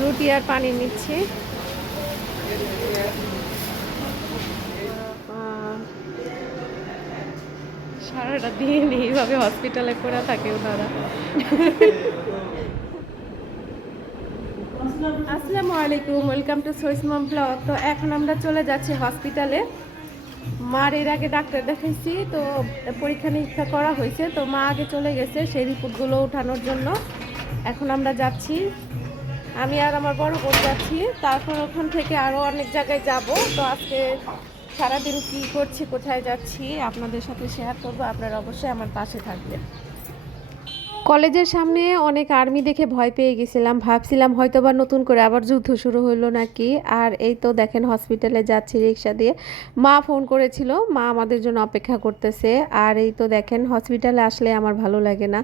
রুটি আর পানি নিচ্ছি। সারাটা দিন এইভাবে হসপিটালে করে থাকে ওনারা। আসসালামু আলাইকুম, welcome to Swiss Mom Blog. তো এখন আমরা চলে যাচ্ছি হসপিটালে। মার এর আগে ডাক্তার দেখাইছি, তো পরীক্ষা নিরীক্ষা করা হয়েছে, তো মা আগে চলে গেছে সেই রিপোর্টগুলো ওঠানোর জন্য। এখন আমরা যাচ্ছি, আমি আর আমার বড় বোন যাচ্ছি। তারপর ওখান থেকে আরও অনেক জায়গায় যাব। তো আজকে সারাদিন কী করছি, কোথায় যাচ্ছি আপনাদের সাথে শেয়ার করবো। আপনারা অবশ্যই আমার পাশে থাকবেন। কলেজের সামনে অনেক আর্মি দেখে ভয় পেয়ে গেছিলাম, ভাবছিলাম হয়তো বা নতুন করে আবার যুদ্ধ শুরু হলো নাকি। আর এই তো দেখেন হসপিটালে যাচ্ছি রিক্সা দিয়ে। মা ফোন করেছিল, মা আমাদের জন্য অপেক্ষা করতেছে। আর এই তো দেখেন হসপিটালে আসলে আমার ভালো লাগে না,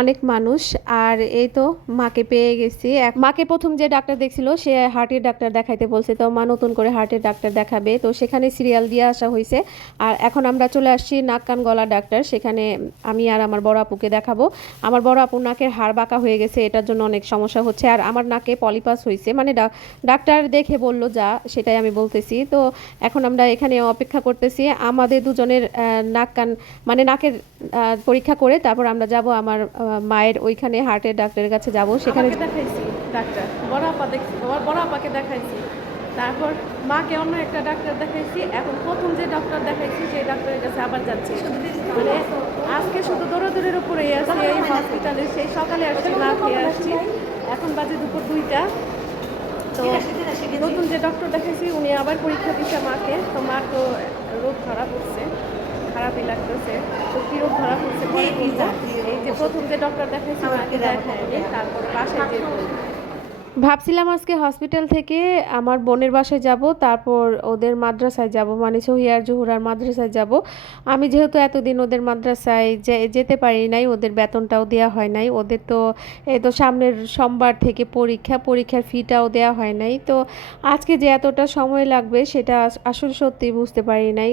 অনেক মানুষ। আর এই তো মাকে পেয়ে গেছি। মাকে প্রথম যে ডাক্তার দেখছিল সে হার্টের ডাক্তার দেখাইতে বলছে, তো মা নতুন করে হার্টের ডাক্তার দেখাবে, তো সেখানে সিরিয়াল দিয়ে আসা হয়েছে। আর এখন আমরা চলে আসছি নাক কান গলা ডাক্তার, সেখানে আমি আর আমার বড় আপুকে দেখাবো। আমার বড় আপুর নাকের হাড় বাঁকা হয়ে গেছে, এটার জন্য অনেক সমস্যা হচ্ছে। আর আমার নাকে পলিপাস হয়েছে, মানে ডাক্তার দেখে বলল যা, সেটাই আমি বলতেছি। তো এখন আমরা এখানে অপেক্ষা করতেছি আমাদের দুজনের নাক কান মানে নাকের পরীক্ষা করে তারপর আমরা যাব আমার মায়ের ওইখানে হার্টের ডাক্তারের কাছে যাব। সেখানে দেখাইছি ডাক্তার, বড় আপা দেখছি, বড় আপাকে দেখাইছি, তারপর মাকে অন্য একটা ডাক্তার দেখাইছি। এখন প্রথম যে ডাক্তার দেখাইছি সেই ডাক্তারের কাছে আবার যাচ্ছি। মানে আজকে শুধু দৌড়াদৌড়ির উপরেই আছি এই হসপিটালে, সেই সকালে আসছি, না খেয়ে আসছি, এখন বাজে দুপুর 2টা। তো নতুন যে ডক্টর দেখাইছি উনি আবার পরীক্ষা দিচ্ছে মাকে। তো মার তো রোগ ধরা পড়ছে, খারাপই লাগতেছে। তো কী রোগ ধরা পড়ছে পরে বলবো। এই যে প্রথম যে ডক্টর দেখাইছি মাকে দেখায়নি, তারপর বাসায় যে ভাবছিলাম আজকে হসপিটাল থেকে আমার বোনের বাসায় যাব, তারপর ওদের মাদ্রাসায় যাব, মানে সহিয়ার জোহরার মাদ্রাসায় যাব। আমি যেহেতু এতদিন ওদের মাদ্রাসায় যেতে পারি নাই, ওদের বেতনটাও দেওয়া হয় নাই। ওদের তো এই তো সামনের সোমবার থেকে পরীক্ষার ফিটাও দেওয়া হয় নাই। তো আজকে যে এতটা সময় লাগবে সেটা আসলে সত্যি বুঝতে পারি নাই।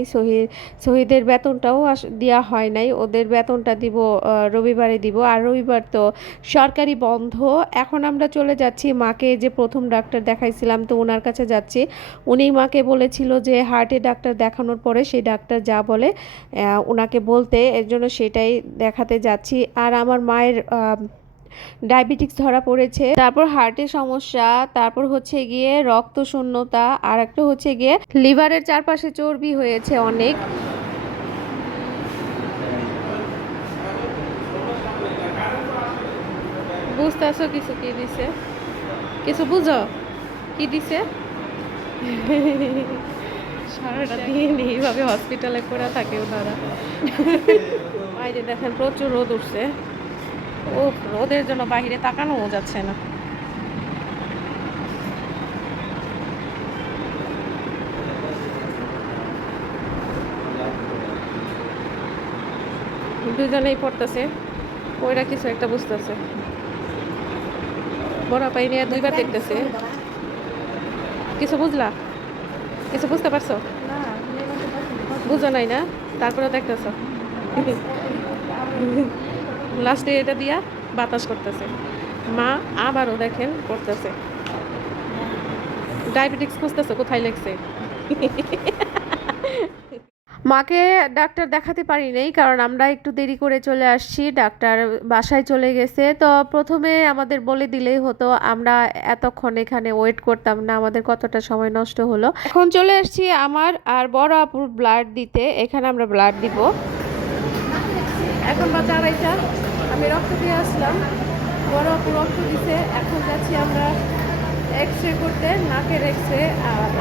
শহীদের বেতনটাও দেওয়া হয় নাই, ওদের বেতনটা দিব রবিবারে দিব। আর রবিবার তো সরকারি বন্ধ। এখন আমরা চলে যাচ্ছি মাকে যে প্রথম ডাক্তার দেখাইছিলাম, তো ওনার কাছে যাচ্ছি। উনি মাকে বলেছিল যে হার্টের ডাক্তার দেখানোর পরে সেই ডাক্তার যা বলে ওনাকে বলতে, এর জন্য সেটাই দেখাতে যাচ্ছি। আর আমার মায়ের ডায়াবেটিক্স ধরা পড়েছে, তারপর হার্টের সমস্যা, তারপর হচ্ছে গিয়ে রক্ত শূন্যতা, আর একটা হচ্ছে গিয়ে লিভারের চারপাশে চর্বি হয়েছে অনেক। বুঝতেছো কিছু কি দিছে, কিছু বুঝো কি দিছে? সারাটা দিন এইভাবে হসপিটালে করে থাকে ওনারা। বাইরে দেখেন প্রচুর রোদ উঠছে, ও রোদের জন্য বাইরে তাকানো যাচ্ছে না। দুজনেই পড়তেছে, ওইরা কিছু একটা বুঝতেছে। বড় পাই নিয়ে দুইবার দেখতেছে। কিছু বুঝলা? কিছু বুঝতে পারছো? বুঝো নাই না, তারপরে দেখতেছ। লাস্টে এটা দিয়া বাতাস করতেছে। মা আবারও দেখেন করতেছে। ডায়াবেটিক্স খুঁজতেছে কোথায় লেগছে। মাকে ডাক্তার দেখাতে পারি নাই, কারণ আমরা একটু দেরি করে চলে আসছি, ডাক্তার বাসায় চলে গেছে। তো প্রথমে আমাদের বলে দিলেই হতো, আমরা এতক্ষণ এখানে ওয়েট করতাম না, আমাদের কতটা সময় নষ্ট হলো। এখন চলে আসছি আমার আর বড় আপুর ব্লাড দিতে, এখানে আমরা ব্লাড দিব। এখন বাজে 2:30, আমি রক্ত দিয়ে আসলাম, বড় আপু রক্ত দিছে। এখন যাচ্ছি আমরা এক্স রে করতে, নাকের এক্স রে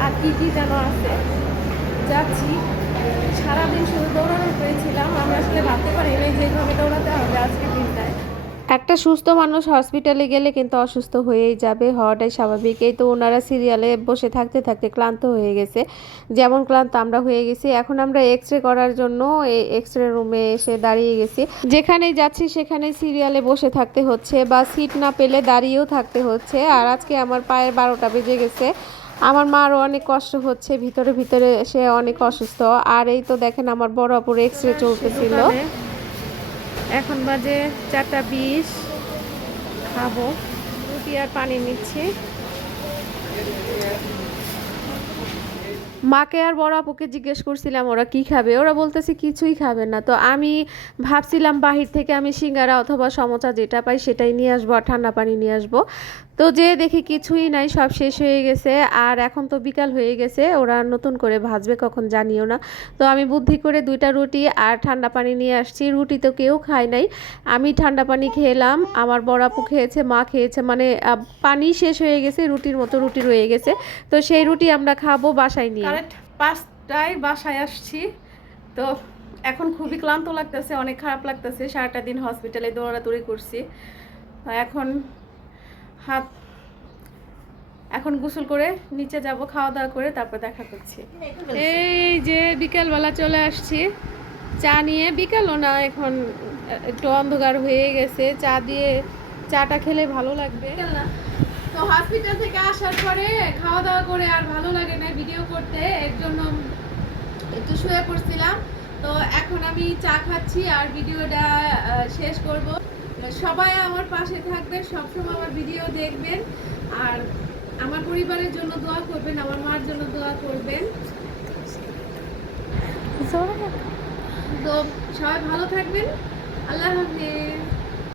আর কি যেন আছে, যাচ্ছি। সারাদিন শুধু দৌড়ানো পেয়েছিলাম, আমরা আসলে ভাবতে পারিনি যেভাবে দৌড়াতে হবে আজকের দিনটায়। একটা সুস্থ মানুষ হসপিটালে গেলে কিন্তু অসুস্থ হয়েই যাবে, হওয়াটাই স্বাভাবিক। এই তো ওনারা সিরিয়ালে বসে থাকতে থাকতে ক্লান্ত হয়ে গেছে, যেমন ক্লান্ত আমরা হয়ে গেছি। এখন আমরা এক্স রে করার জন্য এই এক্স রে রুমে এসে দাঁড়িয়ে গেছি। যেখানেই যাচ্ছি সেখানে সিরিয়ালে বসে থাকতে হচ্ছে, বা সিট না পেলে দাঁড়িয়েও থাকতে হচ্ছে। আর আজকে আমার পায়ের 12টা বেজে গেছে। আমার মারও অনেক কষ্ট হচ্ছে, ভিতরে ভিতরে সে অনেক অসুস্থ। আর এই তো দেখেন আমার বড় আপুর এক্স রে চলতেছিল। এখন বাজে 4:20, খাবো, রুটি রুটি আর পানি নিচ্ছি। মাকে আর বড় আপুকে জিজ্ঞেস করছিলাম ওরা কি খাবে, ওরা বলতেছে কিছুই খাবে না। তো আমি ভাবছিলাম বাহির থেকে আমি সিঙ্গারা অথবা সমোসা যেটা পাই সেটাই নিয়ে আসবো আর ঠান্ডা পানি নিয়ে আসবো। তো যে দেখি কিছুই নাই, সব শেষ হয়ে গেছে। আর এখন তো বিকাল হয়ে গেছে, ওরা নতুন করে ভাজবে কখন জানিও না। তো আমি বুদ্ধি করে 2টা রুটি আর ঠান্ডা পানি নিয়ে আসছি। রুটি তো কেউ খায় নাই, আমি ঠান্ডা পানি খেলাম, আমার বড় আপু খেয়েছে, মা খেয়েছে, মানে পানি শেষ হয়ে গেছে, রুটির মতো রুটি রয়ে গেছে। তো সেই রুটি আমরা খাবো বাসায় নিয়ে। কারেক্ট 5টায় বাসায় আসছি। তো এখন খুবই ক্লান্ত লাগতেছে, অনেক খারাপ লাগতেছে, সারাটা দিন হসপিটালে দৌড়াদৌড়ি করছি। এখন গোসল করে নিচে যাব, খাওয়া দাওয়া করে তারপর দেখা করছি। এই যে বিকেলবেলা চলে আসছি চা নিয়ে। বিকেলও না, এখন একটু অন্ধকার হয়ে গেছে, চা দিয়ে চাটা খেলে ভালো লাগবে না। তো হসপিটাল থেকে আসার পরে খাওয়া দাওয়া করে আর ভালো লাগে না ভিডিও করতে, এর জন্য একটু শুয়ে পড়ছিলাম। তো এখন আমি চা খাচ্ছি আর ভিডিওটা শেষ করব। সবাই আমার পাশে থাকবেন, সবসময় আমার ভিডিও দেখবেন, আর আমার পরিবারের জন্য দোয়া করবেন, আমার মার জন্য দোয়া করবেন। তো সবাই ভালো থাকবেন। আল্লাহ হাফেজ।